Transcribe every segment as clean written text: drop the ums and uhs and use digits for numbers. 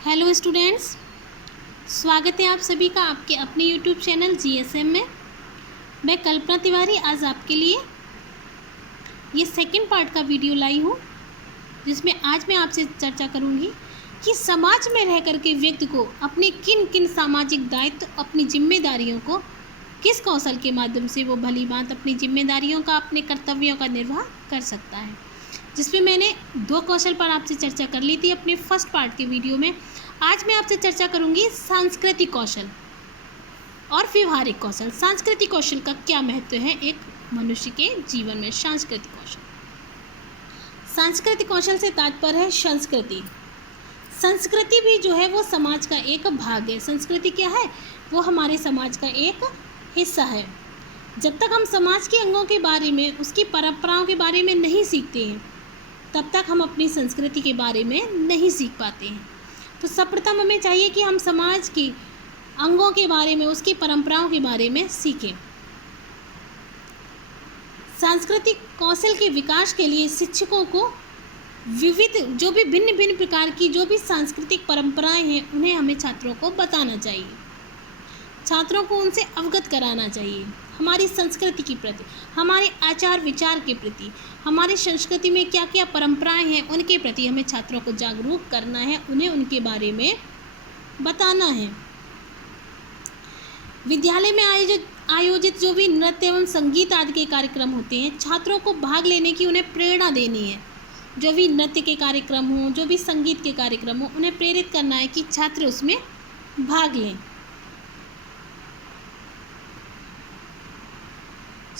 Hello students, स्वागत है आप सभी का आपके अपने यूट्यूब चैनल जीएसएम में। मैं कल्पना तिवारी आज आपके लिए ये सेकंड पार्ट का वीडियो लाई हूँ, जिसमें आज मैं आपसे चर्चा करूँगी कि समाज में रह कर के व्यक्ति को अपने किन किन सामाजिक दायित्व, अपनी जिम्मेदारियों को किस कौशल के माध्यम से वो भली बात अपनी जिम्मेदारियों का, अपने कर्तव्यों का निर्वाह कर सकता है। जिसमें मैंने 2 कौशल पर आपसे चर्चा कर ली थी अपने फर्स्ट पार्ट के वीडियो में। आज मैं आपसे चर्चा करूंगी सांस्कृतिक कौशल और व्यवहारिक कौशल। सांस्कृतिक कौशल का क्या महत्व है एक मनुष्य के जीवन में। सांस्कृतिक कौशल से तात्पर्य है संस्कृति। संस्कृति भी जो है वो समाज का एक भाग है। संस्कृति क्या है? वो हमारे समाज का एक हिस्सा है। जब तक हम समाज के अंगों के बारे में, उसकी परंपराओं के बारे में नहीं सीखते हैं, तब तक हम अपनी संस्कृति के बारे में नहीं सीख पाते हैं। तो सर्वप्रथम हमें चाहिए कि हम समाज के अंगों के बारे में, उसकी परंपराओं के बारे में सीखें। सांस्कृतिक कौशल के विकास के लिए शिक्षकों को विविध, जो भी भिन्न भिन्न प्रकार की जो भी सांस्कृतिक परंपराएं हैं, उन्हें हमें छात्रों को बताना चाहिए। छात्रों को उनसे अवगत कराना चाहिए। हमारी संस्कृति के प्रति, हमारे आचार विचार के प्रति, हमारी संस्कृति में क्या क्या परंपराएं हैं, उनके प्रति हमें छात्रों को जागरूक करना है, उन्हें उनके बारे में बताना है। विद्यालय में आयोजित जो भी नृत्य एवं संगीत आदि के कार्यक्रम होते हैं, छात्रों को भाग लेने की उन्हें प्रेरणा देनी है। जो भी नृत्य के कार्यक्रम हों, जो भी संगीत के कार्यक्रम हों, उन्हें प्रेरित करना है कि छात्र उसमें भाग लें।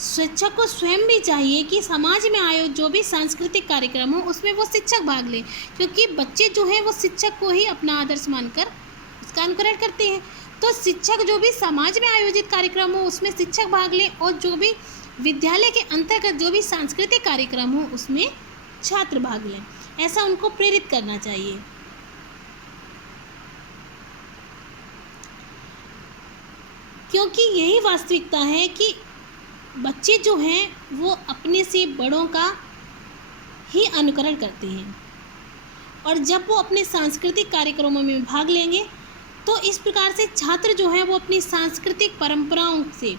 शिक्षक को स्वयं भी चाहिए कि समाज में आयोजित जो भी सांस्कृतिक कार्यक्रम हो, उसमें वो शिक्षक भाग लें, क्योंकि बच्चे जो हैं वो शिक्षक को ही अपना आदर्श मानकर उसका अनुकरण करते हैं। तो शिक्षक जो भी समाज में आयोजित कार्यक्रम हो, उसमें शिक्षक भाग लें, और जो भी विद्यालय के अंतर्गत जो भी सांस्कृतिक कार्यक्रम हो, उसमें छात्र भाग लें। ऐसा उनको प्रेरित करना चाहिए। क्योंकि यही वास्तविकता है कि बच्चे जो हैं वो अपने से बड़ों का ही अनुकरण करते हैं, और जब वो अपने सांस्कृतिक कार्यक्रमों में भाग लेंगे तो इस प्रकार से छात्र जो हैं वो अपनी सांस्कृतिक परंपराओं से,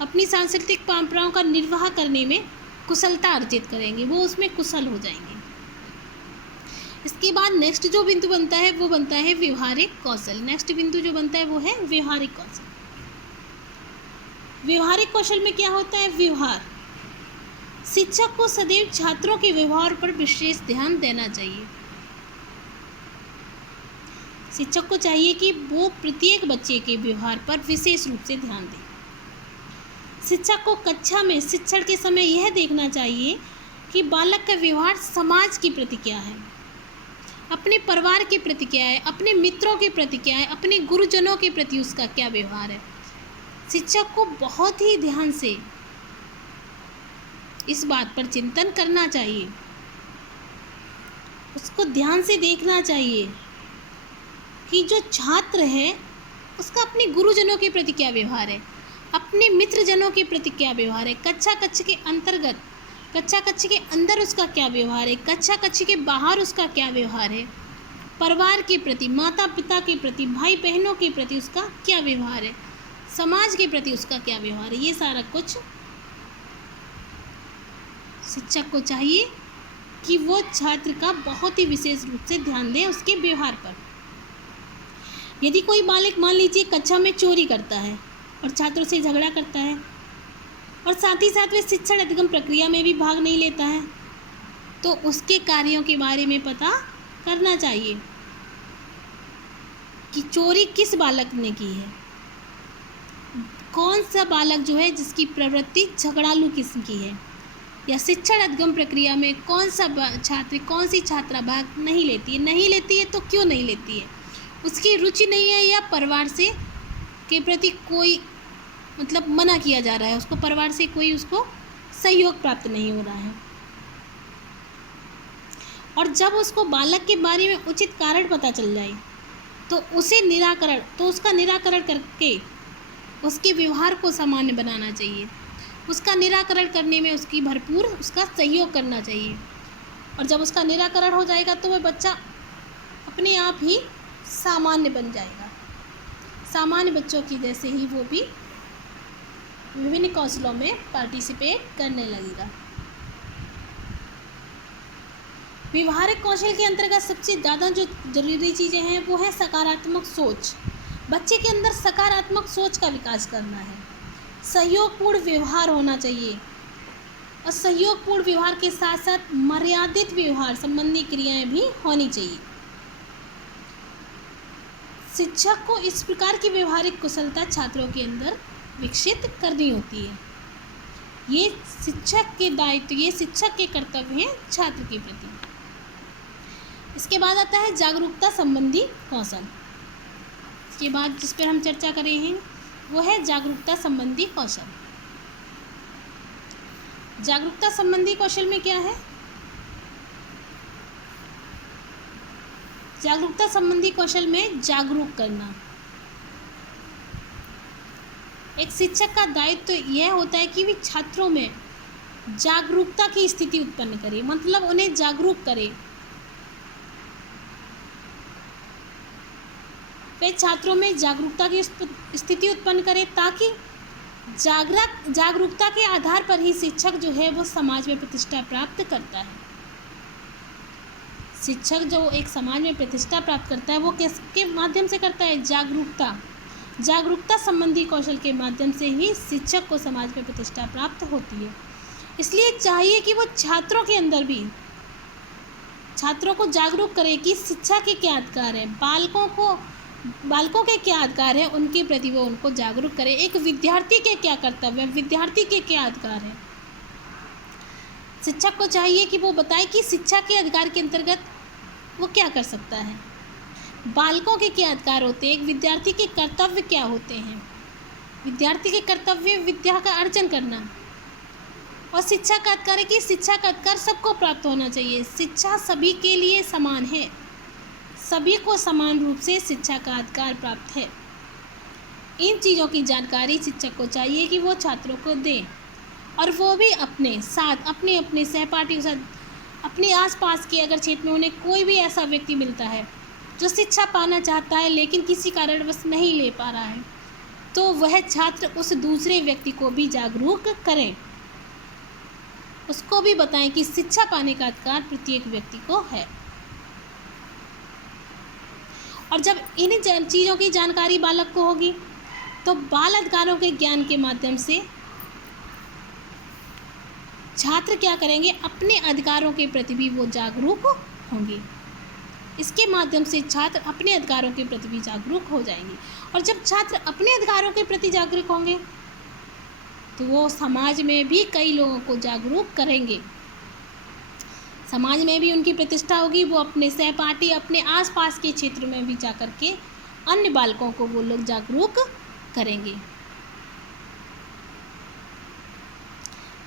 अपनी सांस्कृतिक परंपराओं का निर्वाह करने में कुशलता अर्जित करेंगे, वो उसमें कुशल हो जाएंगे। इसके बाद नेक्स्ट जो बिंदु बनता है वो बनता है व्यवहारिक कौशल। नेक्स्ट बिंदु जो बनता है वो है व्यवहारिक कौशल। व्यवहारिक कौशल में क्या होता है? व्यवहार। शिक्षक को सदैव छात्रों के व्यवहार पर विशेष ध्यान देना चाहिए। शिक्षक को चाहिए कि वो प्रत्येक बच्चे के व्यवहार पर विशेष रूप से ध्यान दें। शिक्षक को कक्षा में शिक्षण के समय यह देखना चाहिए कि बालक का व्यवहार समाज के प्रति क्या है, अपने परिवार के प्रति क्या है, अपने मित्रों के प्रति क्या है, अपने गुरुजनों के प्रति उसका क्या व्यवहार है। शिक्षक को बहुत ही ध्यान से इस बात पर चिंतन करना चाहिए। उसको ध्यान से देखना चाहिए कि जो छात्र है उसका अपने गुरुजनों के प्रति क्या व्यवहार है, अपने मित्रजनों के प्रति क्या व्यवहार है, कक्षा कक्ष के अंतर्गत, कक्षा कक्ष के अंदर उसका क्या व्यवहार है, कक्षा कक्ष के बाहर उसका क्या व्यवहार है, परिवार के प्रति, माता पिता के प्रति, भाई बहनों के प्रति उसका क्या व्यवहार है, समाज के प्रति उसका क्या व्यवहार है। ये सारा कुछ शिक्षक को चाहिए कि वो छात्र का बहुत ही विशेष रूप से ध्यान दें उसके व्यवहार पर। यदि कोई बालक मान लीजिए कक्षा में चोरी करता है और छात्रों से झगड़ा करता है, और साथ ही साथ वह शिक्षण अधिगम प्रक्रिया में भी भाग नहीं लेता है, तो उसके कार्यों के बारे में पता करना चाहिए कि चोरी किस बालक ने की है, कौन सा बालक जो है जिसकी प्रवृत्ति झगड़ालू किस्म की है, या शिक्षण अधिगम प्रक्रिया में कौन सा छात्र, कौन सी छात्रा भाग नहीं लेती है तो क्यों नहीं लेती है, उसकी रुचि नहीं है, या परिवार से के प्रति कोई मतलब मना किया जा रहा है, उसको परिवार से कोई उसको सहयोग प्राप्त नहीं हो रहा है। और जब उसको बालक के बारे में उचित कारण पता चल जाए तो उसका निराकरण करके उसके व्यवहार को सामान्य बनाना चाहिए। उसका निराकरण करने में उसकी भरपूर उसका सहयोग करना चाहिए। और जब उसका निराकरण हो जाएगा तो वह बच्चा अपने आप ही सामान्य बन जाएगा। सामान्य बच्चों की जैसे ही वो भी विभिन्न कौशलों में पार्टिसिपेट करने लगेगा। व्यवहारिक कौशल के अंतर्गत सबसे ज़्यादा जो जरूरी चीज़ें हैं वो है सकारात्मक सोच। बच्चे के अंदर सकारात्मक सोच का विकास करना है। सहयोगपूर्ण व्यवहार होना चाहिए और सहयोगपूर्ण व्यवहार के साथ साथ मर्यादित व्यवहार संबंधी क्रियाएं भी होनी चाहिए। शिक्षक को इस प्रकार की व्यवहारिक कुशलता छात्रों के अंदर विकसित करनी होती है। ये शिक्षक के दायित्व, ये शिक्षक के कर्तव्य हैं छात्र के प्रति। इसके बाद आता है जागरूकता संबंधी कौशल। इसके बाद जिस पर हम चर्चा कर रहे हैं वो है जागरूकता संबंधी कौशल। जागरूकता संबंधी कौशल में क्या है? जागरूकता संबंधी कौशल में जागरूक करना। एक शिक्षक का दायित्व यह होता है कि वे छात्रों में जागरूकता की स्थिति उत्पन्न करे, मतलब उन्हें जागरूक करे। वे छात्रों में जागरूकता की स्थिति उत्पन्न करे ताकि जागरूकता के आधार पर ही शिक्षक जो है वो समाज में प्रतिष्ठा प्राप्त करता है। शिक्षक जो एक समाज में प्रतिष्ठा प्राप्त करता है वो किसके माध्यम से करता है? जागरूकता संबंधी कौशल के माध्यम से ही शिक्षक को समाज में प्रतिष्ठा प्राप्त होती है। इसलिए चाहिए कि वो छात्रों के अंदर भी छात्रों को जागरूक करे कि शिक्षा के क्या अधिकार है, बालकों के क्या अधिकार है, उनके प्रति वो उनको जागरूक करे। एक विद्यार्थी के क्या कर्तव्य है, विद्यार्थी के क्या अधिकार है। शिक्षक को चाहिए कि वो बताए कि शिक्षा के अधिकार के अंतर्गत वो क्या कर सकता है, बालकों के क्या अधिकार होते हैं, एक विद्यार्थी के कर्तव्य क्या होते हैं। विद्यार्थी के कर्तव्य विद्या का अर्जन करना और शिक्षा का अधिकार है कि शिक्षा का अधिकार सबको प्राप्त होना चाहिए। शिक्षा सभी के लिए समान है, सभी को समान रूप से शिक्षा का अधिकार प्राप्त है। इन चीज़ों की जानकारी शिक्षक को चाहिए कि वो छात्रों को दे और वो भी अपने साथ अपने सहपाठियों के साथ अपने आसपास के अगर क्षेत्र में उन्हें कोई भी ऐसा व्यक्ति मिलता है जो शिक्षा पाना चाहता है लेकिन किसी कारणवश नहीं ले पा रहा है, तो वह छात्र उस दूसरे व्यक्ति को भी जागरूक करें, उसको भी बताएं कि शिक्षा पाने का अधिकार प्रत्येक व्यक्ति को है। और जब इन चीज़ों की जानकारी बालक को होगी तो बाल अधिकारों के ज्ञान के माध्यम से छात्र क्या करेंगे, अपने अधिकारों के प्रति भी वो जागरूक होंगे। इसके माध्यम से छात्र अपने अधिकारों के प्रति भी जागरूक हो जाएंगे और जब छात्र अपने अधिकारों के प्रति जागरूक होंगे तो वो समाज में भी कई लोगों को जागरूक करेंगे। समाज में भी उनकी प्रतिष्ठा होगी, वो अपने सहपाठी अपने आसपास के क्षेत्र में भी जाकर के अन्य बालकों को वो लोग जागरूक करेंगे।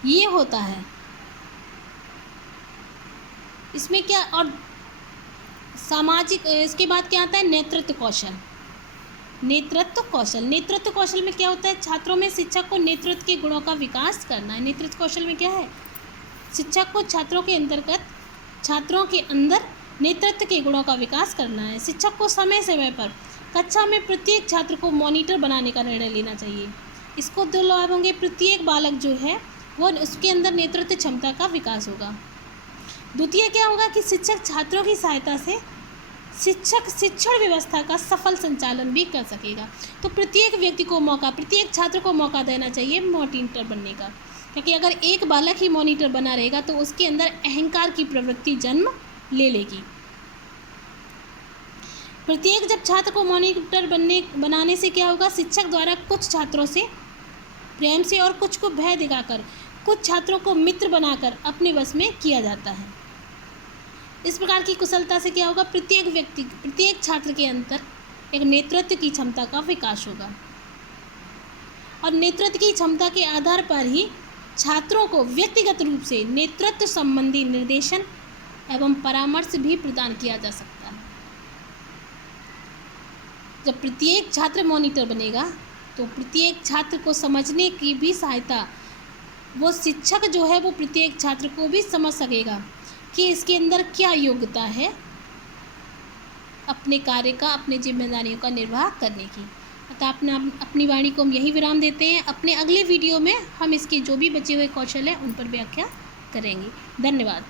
ये होता है। इसमें क्या और सामाजिक, इसके बाद क्या आता है? नेतृत्व कौशल। नेतृत्व कौशल में क्या होता है? छात्रों में शिक्षक को नेतृत्व के गुणों का विकास करना है। नेतृत्व कौशल में क्या है? शिक्षक को छात्रों के अंदर नेतृत्व के गुणों का विकास करना है। शिक्षक को समय समय पर कक्षा में प्रत्येक छात्र को मॉनिटर बनाने का निर्णय लेना चाहिए। इसको दो लाभ होंगे, प्रत्येक बालक जो है वो उसके अंदर नेतृत्व क्षमता का विकास होगा। द्वितीय क्या होगा कि शिक्षक छात्रों की सहायता से शिक्षण व्यवस्था का सफल संचालन भी कर सकेगा। तो प्रत्येक छात्र को मौका देना चाहिए मॉनिटर बनने का, क्योंकि अगर एक बालक ही मॉनिटर बना रहेगा तो उसके अंदर अहंकार की प्रवृत्ति जन्म ले लेगी। प्रत्येक जब छात्र को मॉनिटर बनाने से क्या होगा, शिक्षक द्वारा कुछ छात्रों से प्रेम से और कुछ को भय दिखाकर कुछ छात्रों को मित्र बनाकर अपने वश में किया जाता है। इस प्रकार की कुशलता से क्या होगा, प्रत्येक छात्र के अंदर एक नेतृत्व की क्षमता का विकास होगा और नेतृत्व की क्षमता के आधार पर ही छात्रों को व्यक्तिगत रूप से नेतृत्व संबंधी निर्देशन एवं परामर्श भी प्रदान किया जा सकता है। जब प्रत्येक छात्र मॉनिटर बनेगा तो प्रत्येक छात्र को समझने की भी सहायता वो शिक्षक जो है वो प्रत्येक छात्र को भी समझ सकेगा कि इसके अंदर क्या योग्यता है अपने कार्य का, अपनी जिम्मेदारियों का निर्वाह करने की। अतः अपनी वाणी को हम यही विराम देते हैं। अपने अगले वीडियो में हम इसके जो भी बचे हुए कौशल हैं उन पर व्याख्या करेंगे। धन्यवाद।